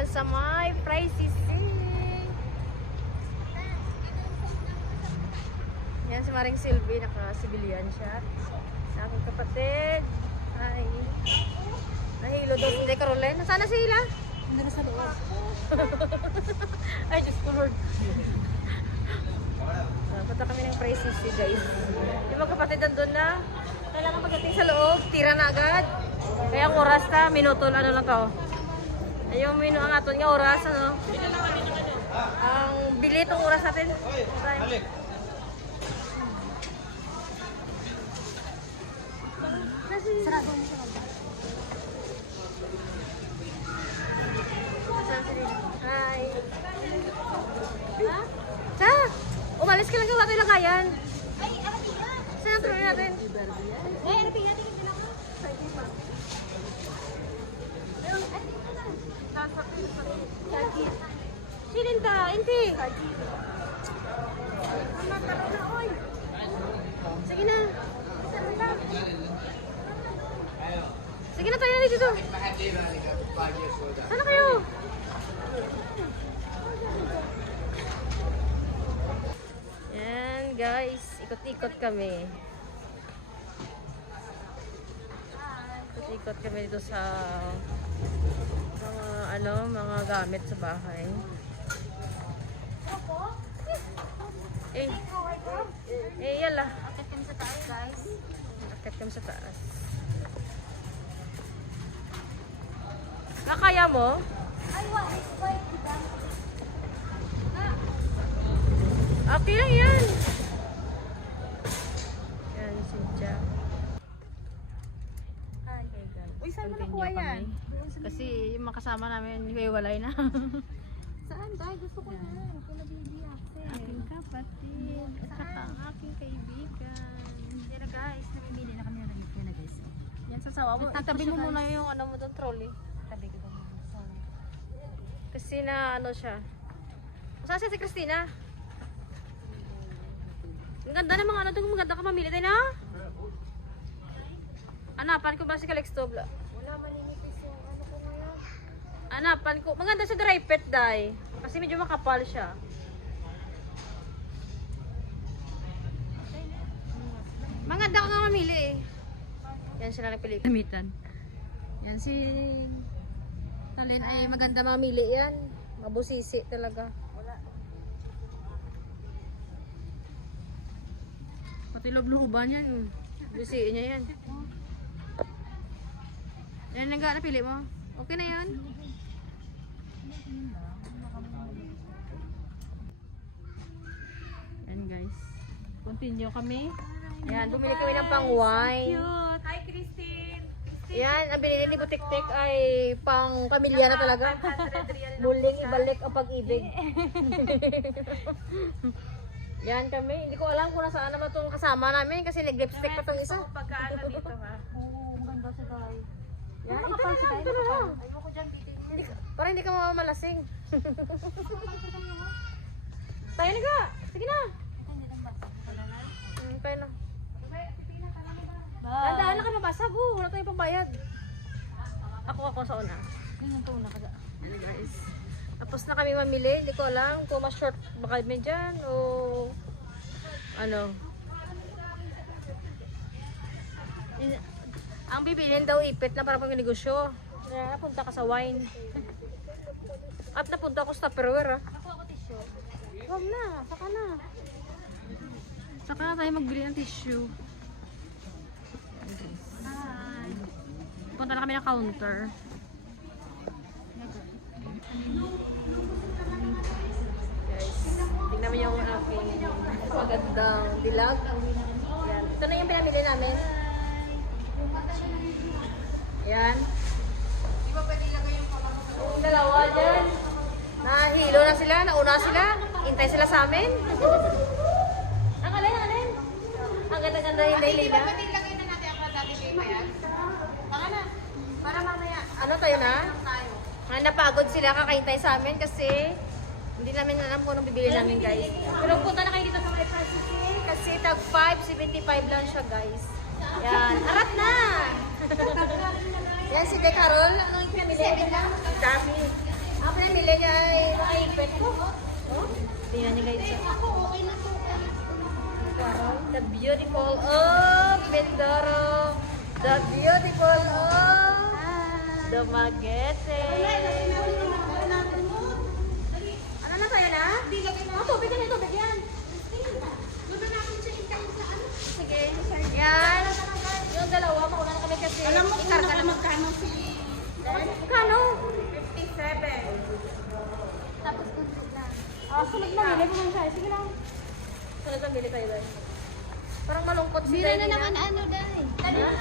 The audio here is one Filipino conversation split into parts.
ngayon sa my Prices Yan si Maring Sylvie, naka-civilian siya. Sa aking kapatid. Hi. Nahilo daw si Caroline. Nasaan na sila? Hindi na sa loob. Ay, Diyos ko Lord. Ah, Punta kami ng Price City, guys. Yung mga kapatid nandun na. Kailangan pagdating sa loob, tira na agad. Kaya ang oras na, minuto, ano lang ka, oh. Ay, yung minu ang aton nga oras, ano. Ang bilit ang oras natin. Balik. Sarado mo siya. Hi. Ha? Sa? Umalis ka lang gawa tayo lagayan. Ay, arabi na. Saan ang tuloy natin? Ay, arabi natin yung pinaka. Ay, dito na. Sininta, hindi. Sagi. Mama, taro na, oy. Sige na. Sige na tayo na dito. Sana kayo? Yan guys, ikot-ikot kami. Ikot-ikot kami dito sa ano, mga gamit sa bahay. Eh, eh, yala. Akit kami sa taas, guys. Akit kami sa taas. Kakaya mo? Ay, wa. Wait, diba? Okay lang yan. Yan, si Jack. Ay, saan mo nakuha yan? kami. Kasi yung makasama namin, hiwalay na. Saan, dahil gusto ko na. Kula baby access. aking kapatid, at saka ang aking kaibigan. Yan na guys, namimili na kami na naging na guys. Yan sa sawa mo. Tatabi mo muna yung ano mo doon, trolley. Tabi ko. Sorry. Kasi na ano siya. Saan siya si Christina? Ang ganda ng mga ano doon, maganda ka mamili tayo na. Anapan ko ba si Kalex Tobla? Wala maninipis yung ano ko ngayon. Anapan ko. Maganda sa dry pet dye. Kasi medyo makapal siya. Maganda ka nga mamili eh. Yan sila nagpili. Gamitan. Yan si Talin ay maganda mamili yan. Mabusisi talaga. Wala. Pati loob-looban yan. mm. Busiin niya yan. Yan lang napili mo. Okay na yan. Yan guys. Continue kami. Yan, bumili kami ng pang wine. Cute. Hi, Christine. Yan, ang binili ni Butik-Tik ay pang pamilya na talaga. Muling ibalik ang pag-ibig. Yan kami. Hindi ko alam kung nasaan naman itong kasama namin kasi nag-lipstick pa itong isa. Pagkaano dito ha? Oo, maganda si Guy. Yan, ito na lang, ito na lang. Ayoko dyan bitin. Hindi, ka- para hindi ka mamalasing. Tayo na ka! Sige na! Hmm, tayo na. Bye. Tandaan na ka mabasag oh. Wala tayong pambayad. Ako ako sa una. Ano guys. Tapos na kami mamili. Hindi ko alam kung mas short ba kami dyan o ano. In- ang bibilin daw ipit na para pang negosyo. Na napunta ka sa wine. At napunta ako sa Tupperware ah. Ako ako tissue. Huwag na, saka na. Saka na tayo magbili ng tissue. Hi. Punta na kami ng counter. Guys, tingnan mo yung aking magandang dilag. Yan. Ito na yung pinamili namin. Yan. Yung dalawa dyan. Nahilo na sila, nauna sila. Intay sila sa amin. Ang alin, ang alin. Ang ganda-ganda yung Laylina. Lagay na natin ang dati pa yan. Baka na. Para mamaya. Ano tayo na? Ah, napagod sila kakahintay sa amin kasi hindi namin alam kung anong bibili namin guys. Pero punta na kayo dito sa my Francis kasi tag 5.75 lang siya guys. Yan. Arat na! Yan si De Carol. Ano yung pinamili? Ang dami. Ako na nila guys. Makaipit ko. Oh, tingnan niyo guys. Ako, okay na to. The beautiful of Mindoro. The beautiful of Dumaguete. Ano na tayo na? Oh, tubig na tubig yan. Sige. Yan. Yung dalawa, mauna na kami kasi. Alam mo kung ikarga naka na. magkano si... Magkano? 57. Tapos kung lang. Ah, na bili mo siya. Sige lang. Na bili tayo doon. Parang malungkot si Bira na na. naman ano dahil.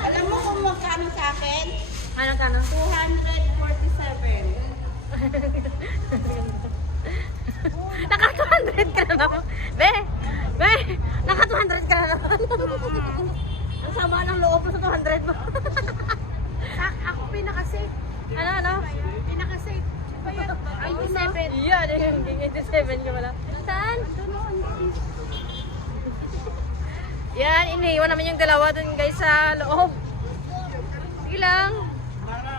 Alam mo kung magkano sa akin? Ano kano? 247. Naka 200 ka na naman. Be! Be! Naka 200 ka na naman. Ang sama ng loob mo sa 200 mo. Ako pinaka-safe. ano, ano? Pinaka-safe. Ay, 87. Yan, yung 87 ka pala. Saan? Yan, iniwan namin yung dalawa dun guys sa loob. Sige lang.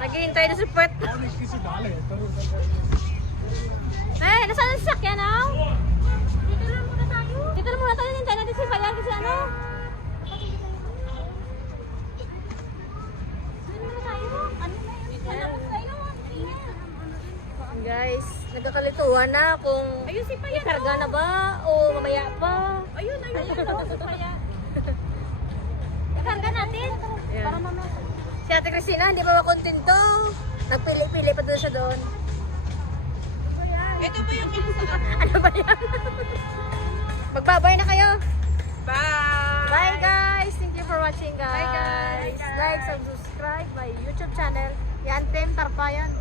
Naghihintay na si Pwet. Eh, nasaan ang sasakyan now? Dito lang muna tayo. Dito lang muna tayo. Hintay natin si Bayan kasi ano. Dito muna tayo. Ano na yun? Palabas tayo. Guys, nagkakalituhan na kung Ayun si Payat. ikarga na ba o mamaya pa. Ayun, ayun. Ayun, si Payat. Ikarga natin. Para mamaya. Si Ate Christina, hindi pa makontento. Nagpili-pili pa doon siya doon. Ito ba yung ano ba yan? Magbabay na kayo. Bye! Bye guys! Thank you for watching guys. Bye, guys. Like subscribe my YouTube channel. Yan, Tem Tarpayan.